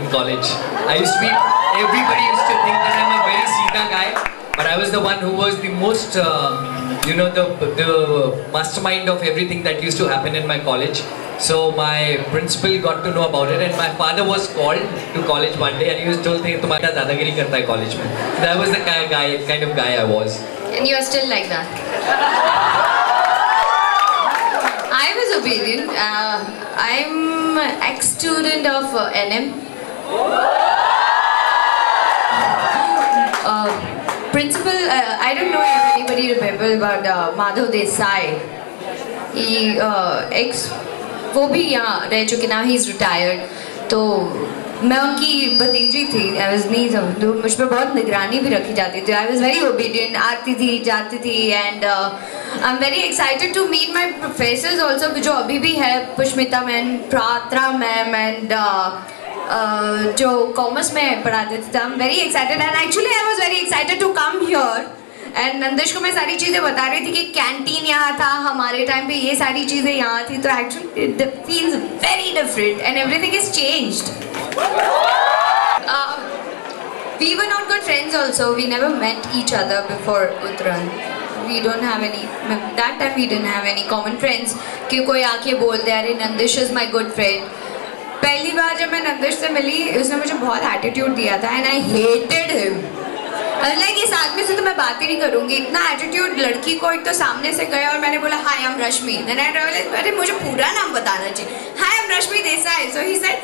in college. Everybody used to think that I'm a very Sita guy, but I was the one who was the most, the mastermind of everything that used to happen in my college. So my principal got to know about it, and my father was called to college one day, and he was told that तुम्हारा दादागिरी करता है college में. That was the kind of guy I was. And you are still like that. I was obedient. I'm an ex-student of NM. Principal, I don't know if anybody remembers, but Madhav Desai, वो भी यहाँ रह चुके ना, he's retired. तो मैं उनकी भतीजी थी, I was नहीं था, तो मुझ पर बहुत निगरानी भी रखी जाती थी. I was very obedient, आती थी, जाती थी, and I'm very excited to meet my professors also, जो अभी भी है, पुष्मिता मैम, प्रात्रा मैम, and जो कॉमर्स में पढ़ाते थे. I'm very excited, and actually I was very excited to come here. And Nandish को मैं सारी चीज़ें बता रही थी कि कैंटीन यहाँ था, हमारे टाइम पे ये सारी चीज़ें यहाँ थी, तो actually it feels very different and everything is changed. We were not good friends also, we never met each other before Uttarayan. We don't have any, that time we didn't have any common friends कि कोई आके बोल दे अरे Nandish is my good friend. पहली बार जब मैं नंदिश से मिली, उसने मुझे बहुत एटीट्यूड दिया था and I hated him. Like इस आदमी से तो मैं बात ही नहीं करूँगी, इतना एटीट्यूड. लड़की को एक तो सामने से गया और मैंने बोला hi I am Rashmi. Then I realised अरे मुझे पूरा नाम बताना चाहिए. Hi I am Rashmi Desai. So he said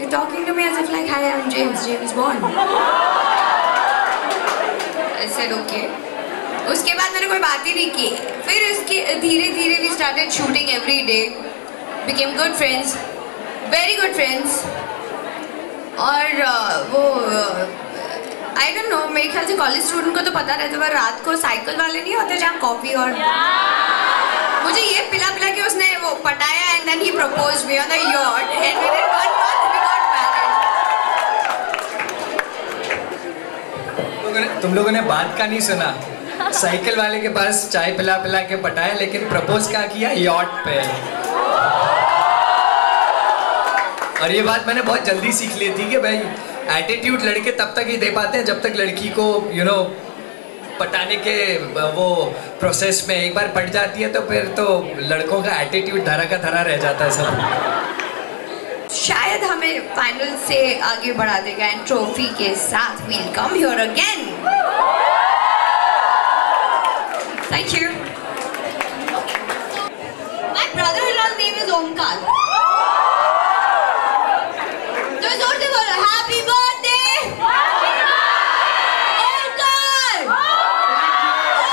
you talking to me as if like hi I am James Bond. I said okay. उसके बाद मैंने कोई बात ही नहीं की. फिर इसके धीरे धीरे we started shooting every day, became good friends, very good friends. और वो आई डोंट नो, मेरे ख्याल से कॉलेज स्टूडेंट को तो पता रहता है, रात को साइकिल वाले नहीं होते जहाँ कॉफी और मुझे ये पिला पिला के उसने वो पटाया and then he proposed me on the yacht and within 1 month we got married. तुम लोगों ने बात का नहीं सुना. साइकिल वाले के पास चाय पिला पिला के पटाया, लेकिन प्रपोज क्या किया? यॉट पे. और ये बात मैंने बहुत जल्दी सीख ली थी कि भाई एटीट्यूड लड़के तब तक ही दे पाते हैं जब तक लड़की को पटाने के वो प्रोसेस में एक बार पट जाती है, तो फिर तो लड़कों का एटीट्यूड धरा का धरा रह जाता है सब. शायद हमें फाइनल से आगे बढ़ा देगा एंड ट्रॉफी के साथ will come here again. Thank you. My brother in law's name is Omkar. Happy birthday! Onkar!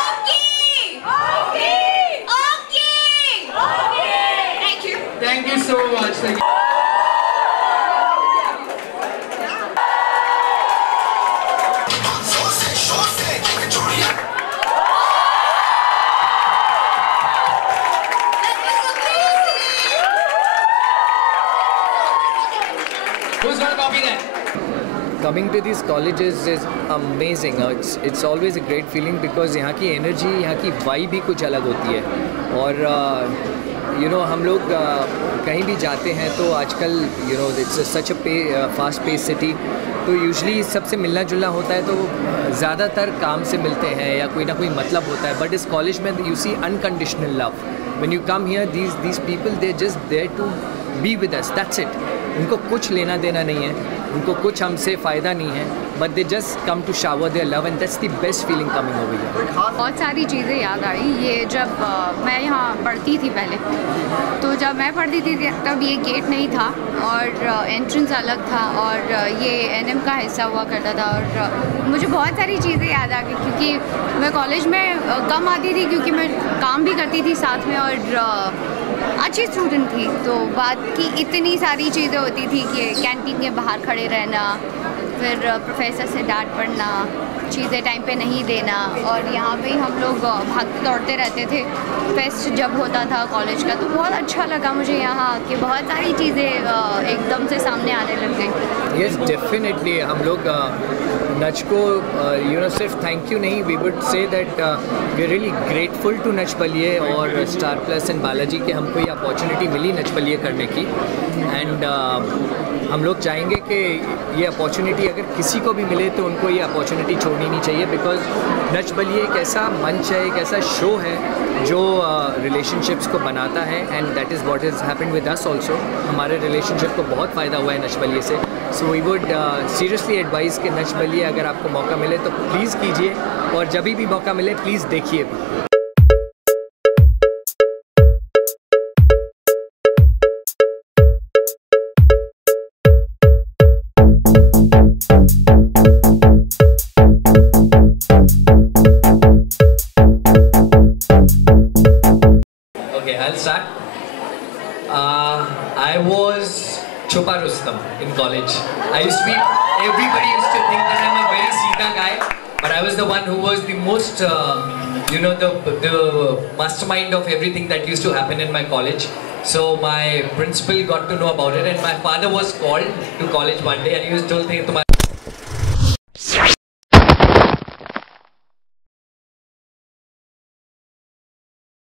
Okay! Thank you. Thank you so much. Thank you. Who's going to copy that? Coming to these colleges is amazing. It's always a great feeling because यहाँ की energy, यहाँ की vibe ही कुछ अलग होती है. और हम लोग कहीं भी जाते हैं तो आजकल it's such a fast paced city, तो यूजली सबसे मिलना जुलना होता है, तो ज़्यादातर काम से मिलते हैं या कोई ना कोई मतलब होता है. बट इस कॉलेज में you see unconditional love. When you come here, these people, they just there to be with us, that's it. उनको कुछ लेना देना नहीं है, उनको कुछ हमसे फ़ायदा नहीं है, but they just come to shower their love and that's the best feeling coming over here. बहुत सारी चीज़ें याद आई. ये जब मैं यहाँ पढ़ती थी पहले, तो जब मैं पढ़ती थी तब ये गेट नहीं था और एंट्रेंस अलग था और ये NM का हिस्सा हुआ करता था. और मुझे बहुत सारी चीज़ें याद आ गई क्योंकि मैं कॉलेज में कम आती थी क्योंकि मैं काम भी करती थी साथ में और अच्छी स्टूडेंट थी. तो बात की इतनी सारी चीज़ें होती थी कि कैंटीन के बाहर खड़े रहना, फिर प्रोफेसर से डांट पड़ना, चीज़ें टाइम पे नहीं देना. और यहाँ पे हम लोग भागते दौड़ते रहते थे. फेस्ट जब होता था कॉलेज का तो बहुत अच्छा लगा मुझे यहाँ आके. बहुत सारी चीज़ें एकदम से सामने आने लग गई. Yes definitely. हम लोग नच को सिर्फ थैंक यू नहीं, we would say that we really grateful to Nach Baliye और स्टार प्लस एंड बालाजी के हमको ये अपॉर्चुनिटी मिली नच बलिए करने की. एंड हम लोग चाहेंगे कि ये अपॉर्चुनिटी अगर किसी को भी मिले तो उनको ये अपॉर्चुनिटी छोड़नी नहीं चाहिए, बिकॉज नच बलिए एक ऐसा मंच है, एक ऐसा शो है जो रिलेशनशिप्स को बनाता है, and that is what is happened with us also. हमारे रिलेशनशिप को बहुत फ़ायदा हुआ है नच बलिए से। So we would seriously advise कि नच बलिए अगर आपको मौका मिले तो प्लीज़ कीजिए, और जब भी मौका मिले प्लीज़ देखिए भी। Okay, I'll start. I was Chupa Rustam in college. Everybody used to think that I'm a very Sita guy, but I was the one who was the most, the mastermind of everything that used to happen in my college. So my principal got to know about it, and my father was called to college one day, and he was told,